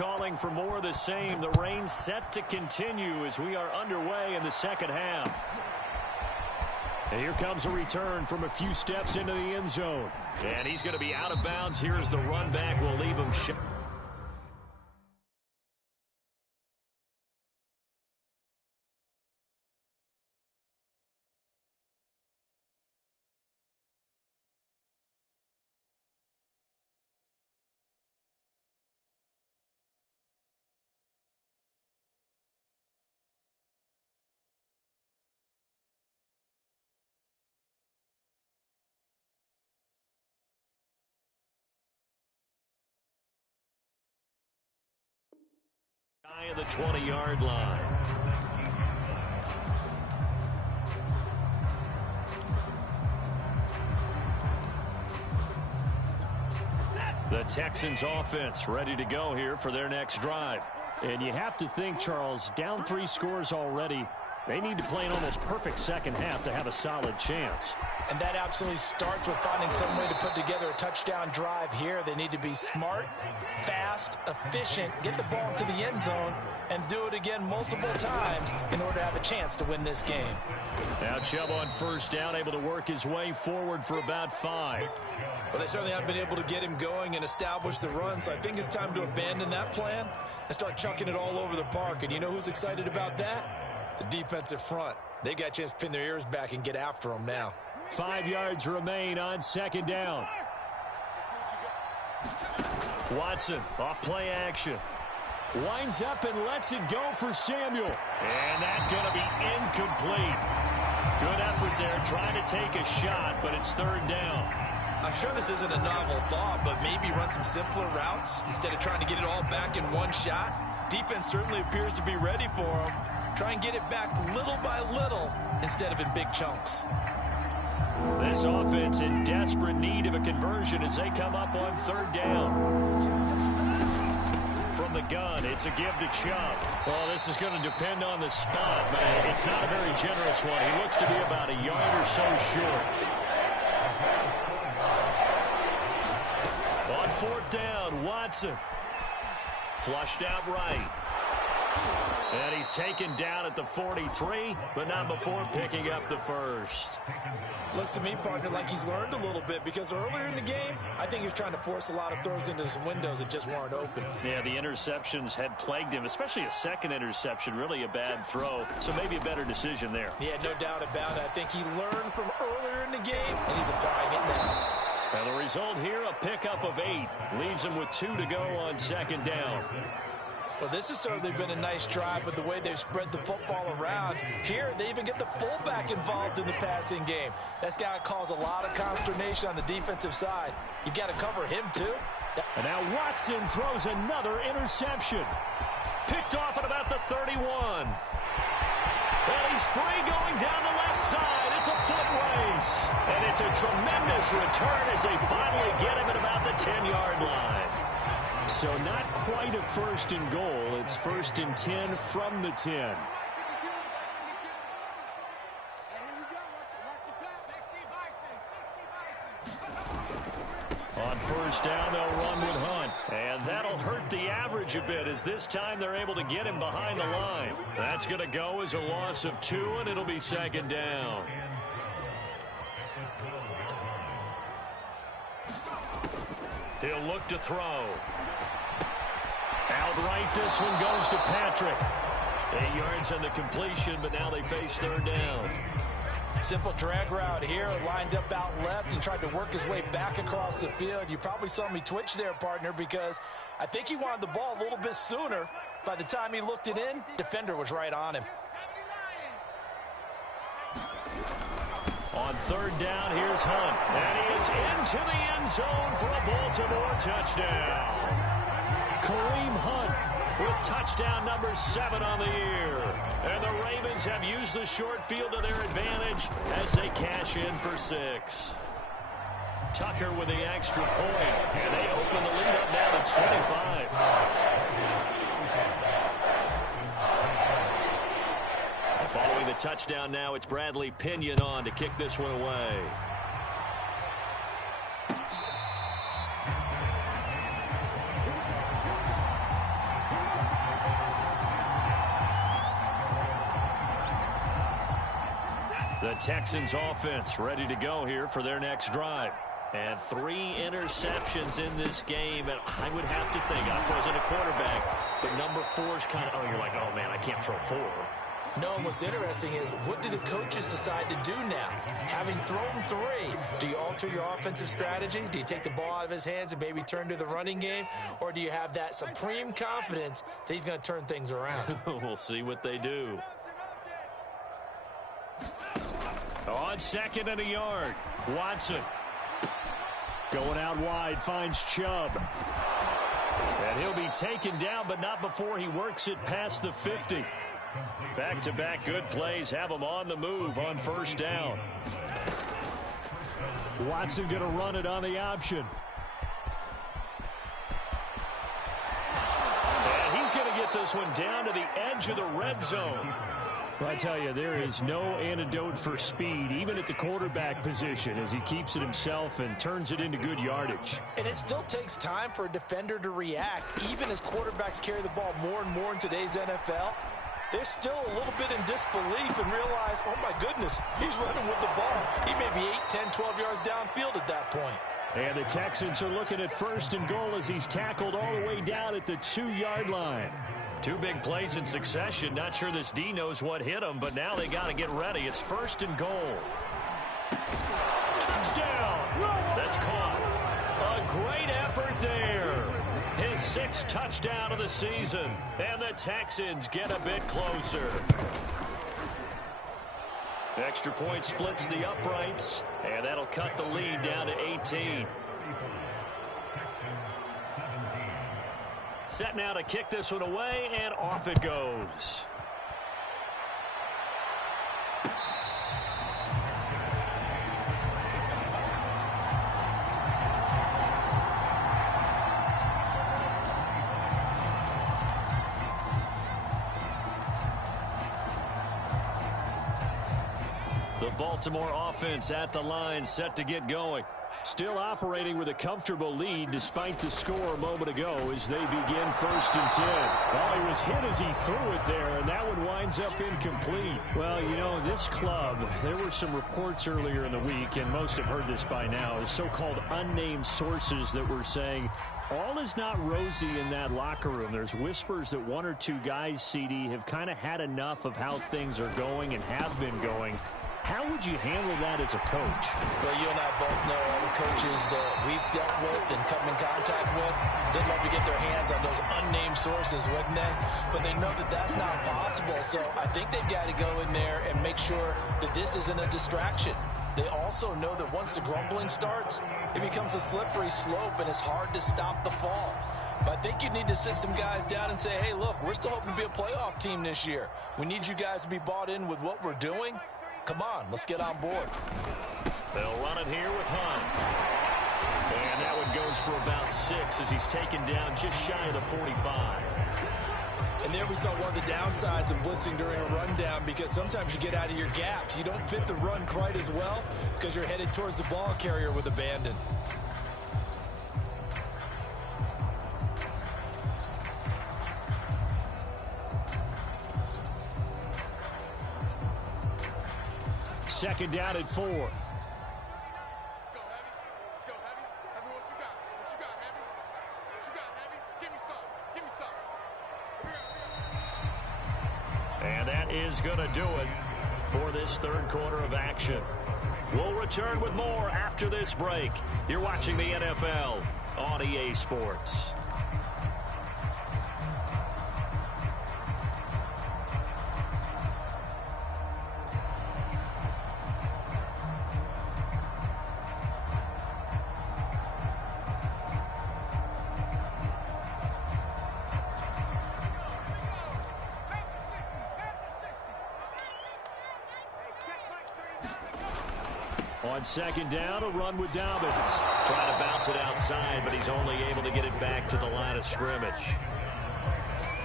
calling for more of the same. The rain set to continue as we are underway in the second half. And here comes a return from a few steps into the end zone. And he's going to be out of bounds. Here as the run back will leave him shut. Of the 20-yard line. The Texans offense ready to go here for their next drive. And you have to think, Charles, down 3 scores already. They need to play an almost perfect second half to have a solid chance. And that absolutely starts with finding some way to put together a touchdown drive here. They need to be smart, fast, efficient, get the ball into the end zone, and do it again multiple times in order to have a chance to win this game. Now Chubb on first down, able to work his way forward for about 5. Well, they certainly have been able to get him going and establish the run, so I think it's time to abandon that plan and start chucking it all over the park. And you know who's excited about that? The defensive front. They got a chance to pin their ears back and get after him now. 5 yards remain on second down. Watson off play action. Winds up and lets it go for Samuel. And that's going to be incomplete. Good effort there trying to take a shot, but it's third down. I'm sure this isn't a novel thought, but maybe run some simpler routes instead of trying to get it all back in one shot. Defense certainly appears to be ready for him. Try and get it back little by little instead of in big chunks. This offense in desperate need of a conversion as they come up on third down. From the gun, it's a give to Chubb. Well, this is going to depend on the spot, but it's not a very generous one. He looks to be about a yard or so short. On fourth down, Watson. Flushed out right. And he's taken down at the 43, but not before picking up the first. Looks to me, partner, like he's learned a little bit because earlier in the game, I think he was trying to force a lot of throws into some windows that just weren't open. Yeah, the interceptions had plagued him, especially a second interception, really a bad throw. So maybe a better decision there. Yeah, no doubt about it. I think he learned from earlier in the game, and he's applying it now. And the result here, a pickup of 8. Leaves him with 2 to go on second down. Well, this has certainly been a nice drive with the way they've spread the football around. Here, they even get the fullback involved in the passing game. That's got to cause a lot of consternation on the defensive side. You've got to cover him, too. And now Watson throws another interception. Picked off at about the 31. And he's free going down the left side. It's a foot race. And it's a tremendous return as they finally get him at about the 10-yard line. So not quite a first and goal. It's first and 10 from the 10. On first down, they'll run with Hunt. And that'll hurt the average a bit as this time they're able to get him behind the line. That's going to go as a loss of 2, and it'll be second down. He'll look to throw. Outright, this one goes to Patrick. 8 yards on the completion, but now they face third down. Simple drag route here, lined up out left and tried to work his way back across the field. You probably saw me twitch there, partner, because I think he wanted the ball a little bit sooner. By the time he looked it in, defender was right on him. On third down, here's Hunt. And he is into the end zone for a Baltimore touchdown. Kareem Hunt with touchdown number 7 on the year. And the Ravens have used the short field to their advantage as they cash in for 6. Tucker with the extra point. And they open the lead up now to 25. And following the touchdown now, it's Bradley Pinion on to kick this one away. The Texans offense ready to go here for their next drive. And 3 interceptions in this game. And I would have to think, I wasn't a quarterback, but number 4 is kind of, oh, you're like, oh, man, I can't throw 4. No, and what's interesting is, what do the coaches decide to do now? Having thrown 3, do you alter your offensive strategy? Do you take the ball out of his hands and maybe turn to the running game? Or do you have that supreme confidence that he's going to turn things around? We'll see what they do. On 2nd and a yard, Watson. Going out wide, finds Chubb. And he'll be taken down, but not before he works it past the 50. Back-to-back good plays have him on the move on 1st down. Watson going to run it on the option. And he's going to get this one down to the edge of the red zone. Well, I tell you, there is no antidote for speed, even at the quarterback position, as he keeps it himself and turns it into good yardage. And it still takes time for a defender to react, even as quarterbacks carry the ball more and more in today's NFL. They're still a little bit in disbelief and realize, oh, my goodness, he's running with the ball. He may be 8, 10, 12 yards downfield at that point. And the Texans are looking at 1st and goal as he's tackled all the way down at the 2-yard line. 2 big plays in succession. Not sure this D knows what hit him, but now they got to get ready. It's 1st and goal. Touchdown! That's caught. A great effort there. His 6th touchdown of the season. And the Texans get a bit closer. Extra point splits the uprights, and that'll cut the lead down to 18. Set now to kick this one away, and off it goes. The Baltimore offense at the line, set to get going. Still operating with a comfortable lead despite the score a moment ago as they begin 1st and 10. Oh, he was hit as he threw it there, and that one winds up incomplete. Well, you know, this club, there were some reports earlier in the week, and most have heard this by now, so-called unnamed sources that were saying all is not rosy in that locker room. There's whispers that 1 or 2 guys, CD, have kind of had enough of how things are going and have been going. How would you handle that as a coach? Well, you and I both know all the coaches that we've dealt with and come in contact with. They'd love to get their hands on those unnamed sources, wouldn't they? But they know that that's not possible. So I think they've got to go in there and make sure that this isn't a distraction. They also know that once the grumbling starts, it becomes a slippery slope and it's hard to stop the fall. But I think you need to sit some guys down and say, hey, look, we're still hoping to be a playoff team this year. We need you guys to be bought in with what we're doing. Come on, let's get on board. They'll run it here with Hunt. And that one goes for about 6 as he's taken down just shy of the 45. And there we saw one of the downsides of blitzing during a rundown, because sometimes you get out of your gaps. You don't fit the run quite as well because you're headed towards the ball carrier with abandon. Second down at 4. Let's go, Heavy. Let's go, Heavy. Heavy, what you got? What you got, Heavy? What you got, Heavy? Give me some. Give me some. And that is going to do it for this 3rd quarter of action. We'll return with more after this break. You're watching the NFL on EA Sports. On 2nd down, a run with Dobbins. Trying to bounce it outside, but he's only able to get it back to the line of scrimmage.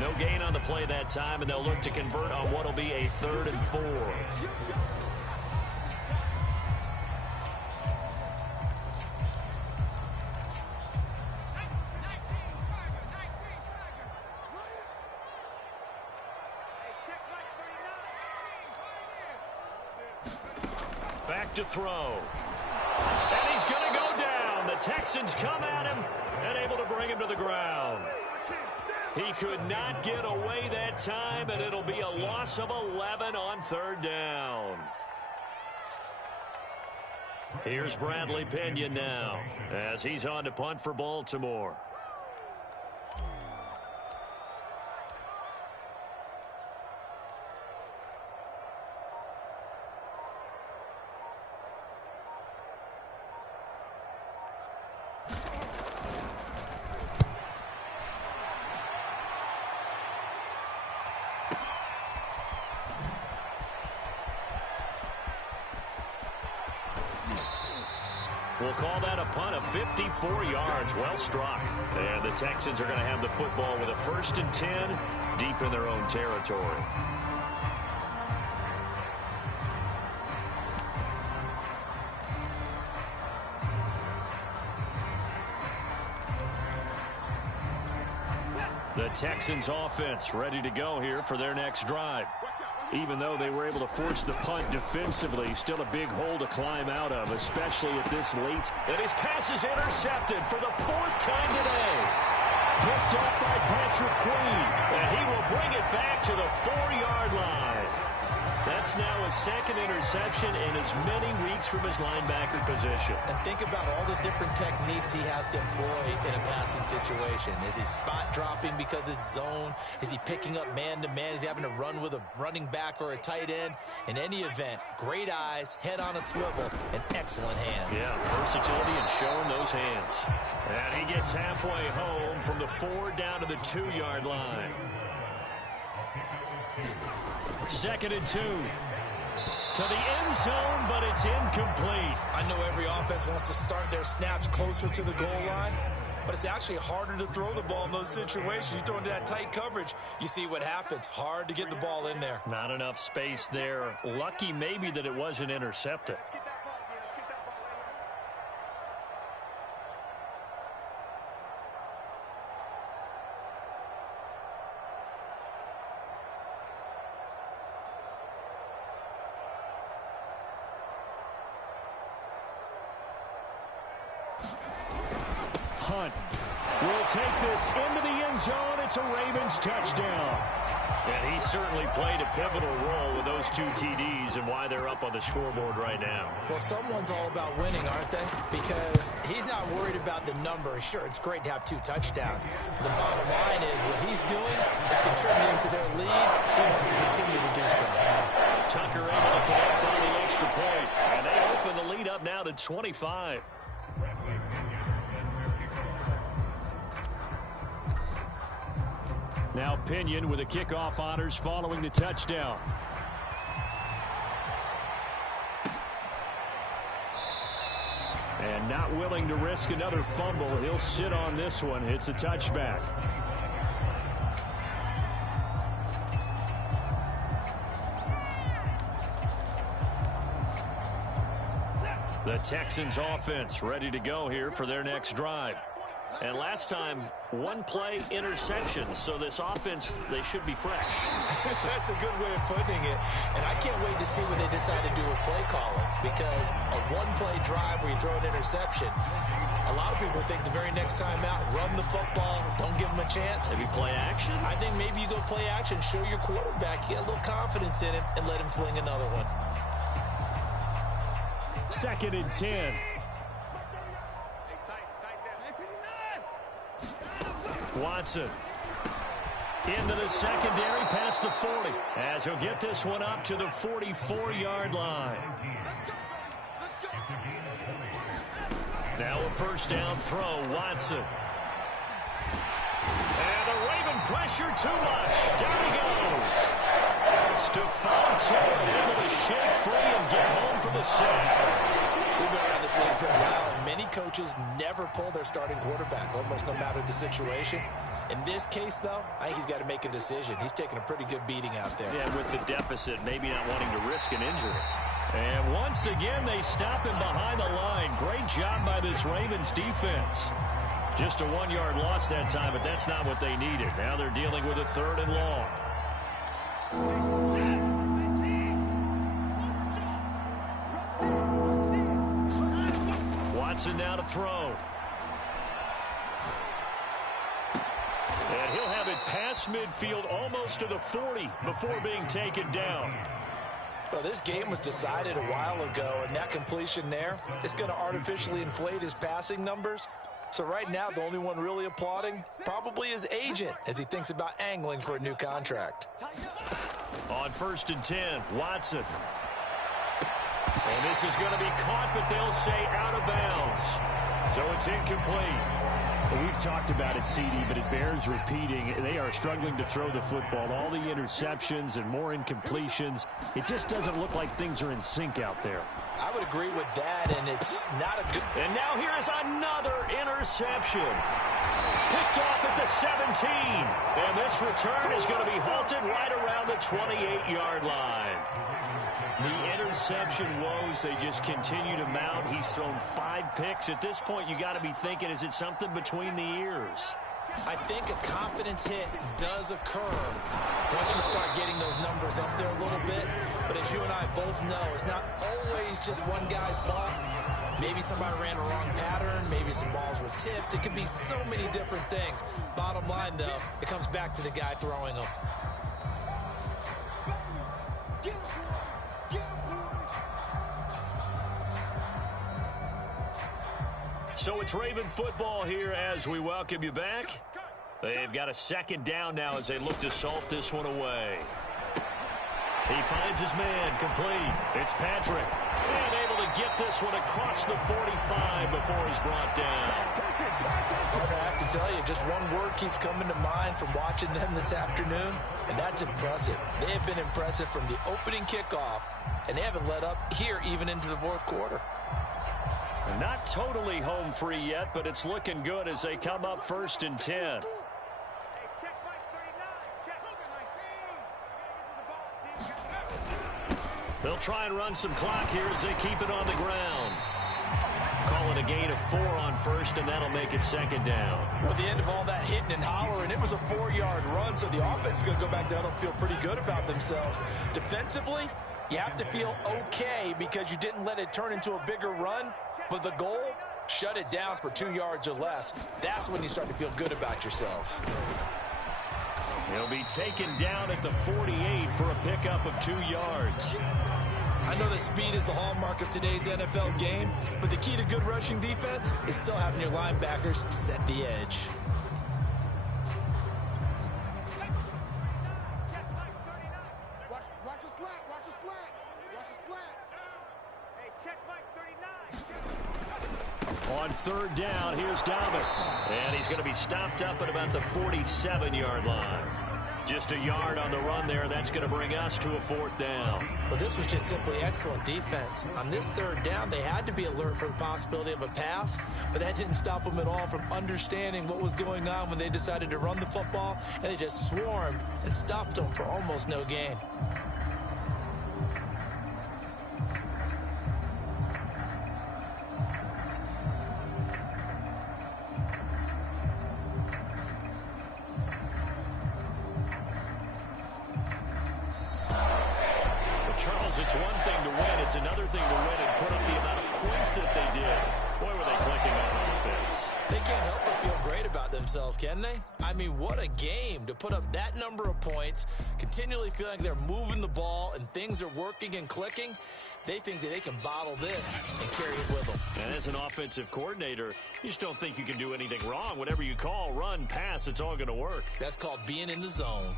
No gain on the play that time, and they'll look to convert on what will be a 3rd and 4. back to throw. And he's going to go down. The Texans come at him and able to bring him to the ground. He could not get away that time, and it'll be a loss of 11 on third down. Here's Bradley Pinion now as he's on to punt for Baltimore. We'll call that a punt of 54 yards. Well struck. And the Texans are going to have the football with a 1st and 10 deep in their own territory. The Texans offense ready to go here for their next drive. Even though they were able to force the punt defensively, still a big hole to climb out of, especially at this late. And his pass is intercepted for the 4th time today. Picked up by Patrick Queen, and he will bring it back to the 4-yard line. That's now his 2nd interception in as many weeks from his linebacker position. And think about all the different techniques he has to employ in a passing situation. Is he spot dropping because it's zone? Is he picking up man-to-man? Is he having to run with a running back or a tight end? In any event, great eyes, head on a swivel, and excellent hands. Yeah, versatility and showing those hands. And he gets halfway home from the 4 down to the 2-yard line. 2nd and 2. To the end zone, but it's incomplete. I know every offense wants to start their snaps closer to the goal line, but it's actually harder to throw the ball in those situations. You throw into that tight coverage, you see what happens. Hard to get the ball in there. Not enough space there. Lucky maybe that it wasn't intercepted. Hunt will take this into the end zone. It's a Ravens touchdown. And he certainly played a pivotal role with those 2 TDs and why they're up on the scoreboard right now. Well, someone's all about winning, aren't they? Because he's not worried about the number. Sure, it's great to have 2 touchdowns. The bottom line is what he's doing is contributing to their lead. He wants to continue to do so. Tucker able to connect on the extra point. And they open the lead up now to 25. Now Pinion with the kickoff honors following the touchdown. And not willing to risk another fumble. He'll sit on this one. It's a touchback. The Texans offense ready to go here for their next drive. And last time, 1-play interception. So this offense, they should be fresh. That's a good way of putting it. And I can't wait to see what they decide to do with play calling. Because a 1-play drive where you throw an interception, a lot of people think the very next time out, run the football, don't give them a chance. Maybe play action? I think maybe you go play action, show your quarterback, get a little confidence in it, and let him fling another one. 2nd and 10. Watson into the secondary past the 40 as he'll get this one up to the 44-yard line. Now a 1st down throw, Watson. And the Raven pressure too much. Down he goes. Stephon Tuitt able to shake free and get home for the sack. We've been around this league for a while, and many coaches never pull their starting quarterback, almost no matter the situation. In this case, though, I think he's got to make a decision. He's taking a pretty good beating out there. Yeah, with the deficit, maybe not wanting to risk an injury. And once again, they stop him behind the line. Great job by this Ravens defense. Just a 1-yard loss that time, but that's not what they needed. Now they're dealing with a 3rd and long. Watson now to throw. And he'll have it past midfield almost to the 40 before being taken down. Well, this game was decided a while ago, and that completion there is going to artificially inflate his passing numbers. So right now, the only one really applauding probably his agent as he thinks about angling for a new contract. On 1st and 10, Watson. And this is going to be caught, but they'll say out of bounds. So it's incomplete. Well, we've talked about it, CD, but it bears repeating. They are struggling to throw the football. All the interceptions and more incompletions. It just doesn't look like things are in sync out there. I would agree with that, and it's not a good... And now here is another interception. Picked off at the 17. And this return is going to be halted right around the 28-yard line. The interception woes, they just continue to mount. He's thrown 5 picks. At this point, you got to be thinking, is it something between the ears? I think a confidence hit does occur once you start getting those numbers up there a little bit. But as you and I both know, it's not always just one guy's fault. Maybe somebody ran a wrong pattern. Maybe some balls were tipped. It could be so many different things. Bottom line, though, it comes back to the guy throwing them. So it's Raven football here as we welcome you back. They've got a 2nd down now as they look to salt this one away. He finds his man, complete. It's Patrick. And able to get this one across the 45 before he's brought down. I have to tell you, just one word keeps coming to mind from watching them this afternoon, and that's impressive. They have been impressive from the opening kickoff, and they haven't let up here even into the 4th quarter. Not totally home free yet, but it's looking good as they come up 1st and 10. They'll try and run some clock here as they keep it on the ground. Call it a gain of 4 on 1st, and that'll make it 2nd down. Well, at the end of all that hitting and hollering, it was a 4-yard run, so the offense is going to go back down and feel pretty good about themselves. Defensively, you have to feel okay because you didn't let it turn into a bigger run, but the goal, shut it down for 2 yards or less. That's when you start to feel good about yourselves. He'll be taken down at the 48 for a pickup of 2 yards. I know that speed is the hallmark of today's NFL game, but the key to good rushing defense is still having your linebackers set the edge. Watch a slant. Watch a slant. Watch a slant. Hey, check Mike 39. On 3rd down, here's Dobbins. And he's going to be stopped up at about the 47-yard line. Just a yard on the run there. That's going to bring us to a 4th down. Well, this was just simply excellent defense. On this 3rd down, they had to be alert for the possibility of a pass, but that didn't stop them at all from understanding what was going on when they decided to run the football, and they just swarmed and stuffed them for almost no gain. It's one thing to win. It's another thing to win and put up the amount of points that they did. Boy, were they clicking on offense. They can't help but feel great about themselves, can they? I mean, what a game to put up that number of points, continually feeling they're moving the ball and things are working and clicking. They think that they can bottle this and carry it with them. And as an offensive coordinator, you just don't think you can do anything wrong. Whatever you call, run, pass, it's all going to work. That's called being in the zone.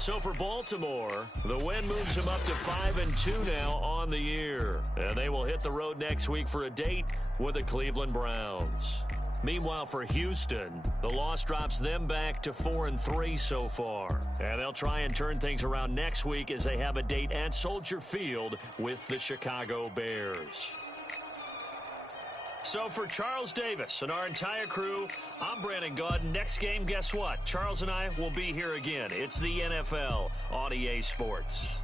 So for Baltimore, the win moves them up to 5-2 now on the year. And they will hit the road next week for a date with the Cleveland Browns. Meanwhile, for Houston, the loss drops them back to 4-3 so far. And they'll try and turn things around next week as they have a date at Soldier Field with the Chicago Bears. So for Charles Davis and our entire crew, I'm Brandon Gaud. Next game, guess what? Charles and I will be here again. It's the NFL on EA Sports.